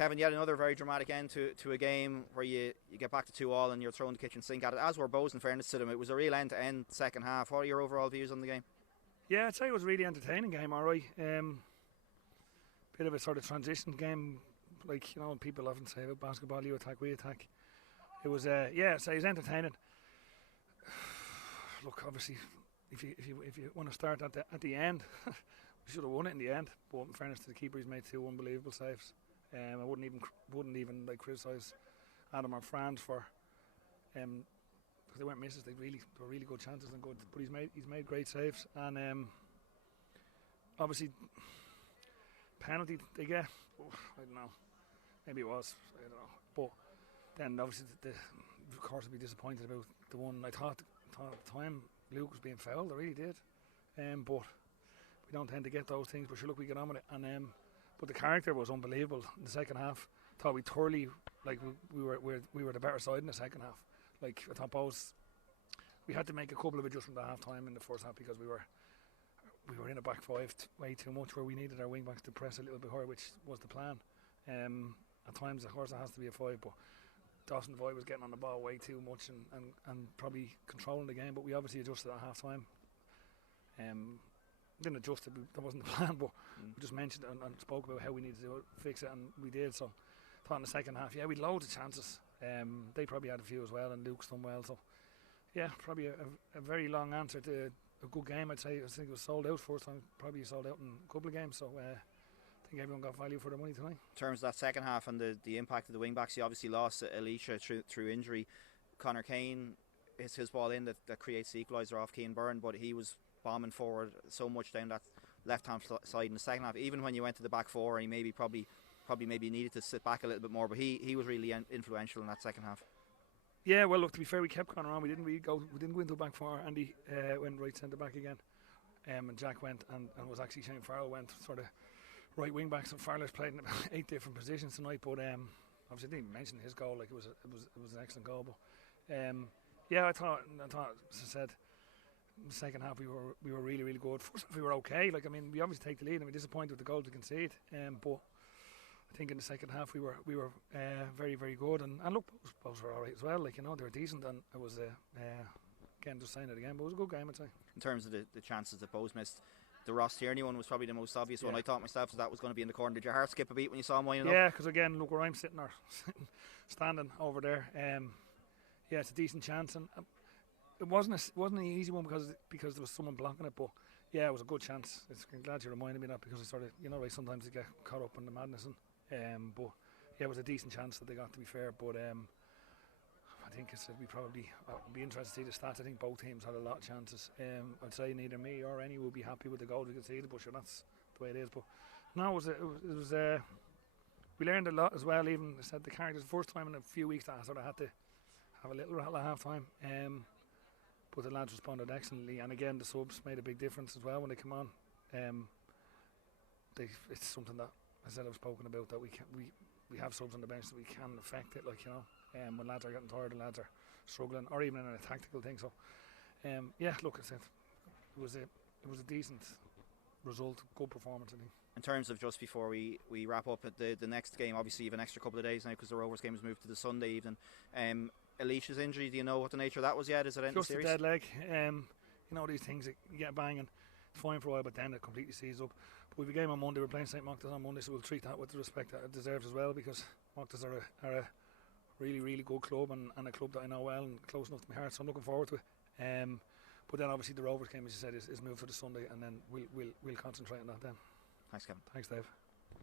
Kevin, you had another very dramatic end to a game where you get back to 2-2 and you're throwing the kitchen sink at it, as were Bohs, in fairness to them. It was a real end-to-end second half. What are your overall views on the game? Yeah, I'd say it was a really entertaining game, alright. Bit of a sort of transition game, like, you know, people often say about basketball, you attack, we attack. It was, so it was entertaining. Look, obviously, if you want to start at the end, we should have won it in the end. But in fairness to the keeper, he's made 2 unbelievable saves. I wouldn't even like criticise Adam or Franz for because they weren't misses. They were really good chances and good. But he's made great saves, and obviously penalty they get. I don't know. Maybe it was. I don't know. But then obviously of course I'd be disappointed about the one. I thought at the time Luke was being fouled. I really did. But we don't tend to get those things. But sure, look, we get on with it. And but the character was unbelievable in the second half. Thought we thoroughly, like, we were the better side in the second half. Like, I thought both, we had to make a couple of adjustments at half time in the first half because we were in a back five way too much, where we needed our wing backs to press a little bit higher, which was the plan. At times, of course, it has to be a 5, but Dawson Voigt was getting on the ball way too much and probably controlling the game. But we obviously adjusted at half time. Didn't adjust it, that wasn't the plan, but we just mentioned it and spoke about how we needed to fix it, and we did. So thought in the second half, we had loads of chances. They probably had a few as well, and Luke's done well. So yeah, probably a very long answer to a good game, I'd say. I think it was sold out first time, probably sold out in a couple of games. So I think everyone got value for their money tonight. In terms of that second half and the impact of the wing backs, you obviously lost Alicia through injury. Conor Kane, his ball in that creates the equaliser off Keane Byrne, but he was bombing forward so much down that left hand side in the second half. Even when you went to the back four, and he probably needed to sit back a little bit more, but he was really influential in that second half. Yeah, well, look, to be fair, we kept Conor on. We didn't go into the back four. Andy went right centre back again, and Jack went and was actually Shane Farrell went sort of right wing back. So Farrell's played in about 8 different positions tonight, but obviously I didn't even mention his goal. Like, it was an excellent goal, but yeah, I thought as I said, in the second half we were really, really good. First half we were okay. Like, I mean, we obviously take the lead and we're disappointed with the goal to concede. But I think in the second half we were very, very good. And look, both were alright as well. Like, you know, they were decent, and it was again, just saying it again, but it was a good game, I'd say. In terms of the chances that both missed, the Ross Tierney one was probably the most obvious one. I thought myself that was going to be in the corner. Did your heart skip a beat when you saw him winding up? Yeah, because again, look where I'm sitting or standing over there. Yeah, it's a decent chance, and it wasn't an easy one because there was someone blocking it, but yeah, it was a good chance. I'm glad you reminded me of that, because I sort of, you know, like, sometimes you get caught up in the madness, and but yeah, it was a decent chance that they got, to be fair. But I think it's we probably would be interested to see the stats. I think both teams had a lot of chances. I'd say neither me or any would be happy with the goal we conceded, but sure, that's the way it is. But no, it was we learned a lot as well. Even I said the characters, first time in a few weeks that I sort of had to have a little rattle at half time. But the lads responded excellently, and again the subs made a big difference as well when they come on. It's something that I said I've spoken about, that we have subs on the bench that we can affect it, like, you know, when lads are getting tired and lads are struggling, or even in a tactical thing. So yeah, look, I said it was a decent result, good performance, I think. In terms of, just before we wrap up, at the next game, obviously you have an extra couple of days now because the Rovers game was moved to the Sunday evening. Alicia's injury, do you know what the nature of that was yet? Is it ending just serious? Just a dead leg. You know, these things, you get a bang and it's fine for a while, but then it completely seizes up. But we have a game on Monday. We're playing St. Moncton on Monday, so we'll treat that with the respect that it deserves as well, because Monctons are a really, really good club, and a club that I know well and close enough to my heart, so I'm looking forward to it. But then obviously the Rovers game, as you said, is moved to the Sunday, and then we'll concentrate on that then. Thanks, Kevin. Thanks, Dave.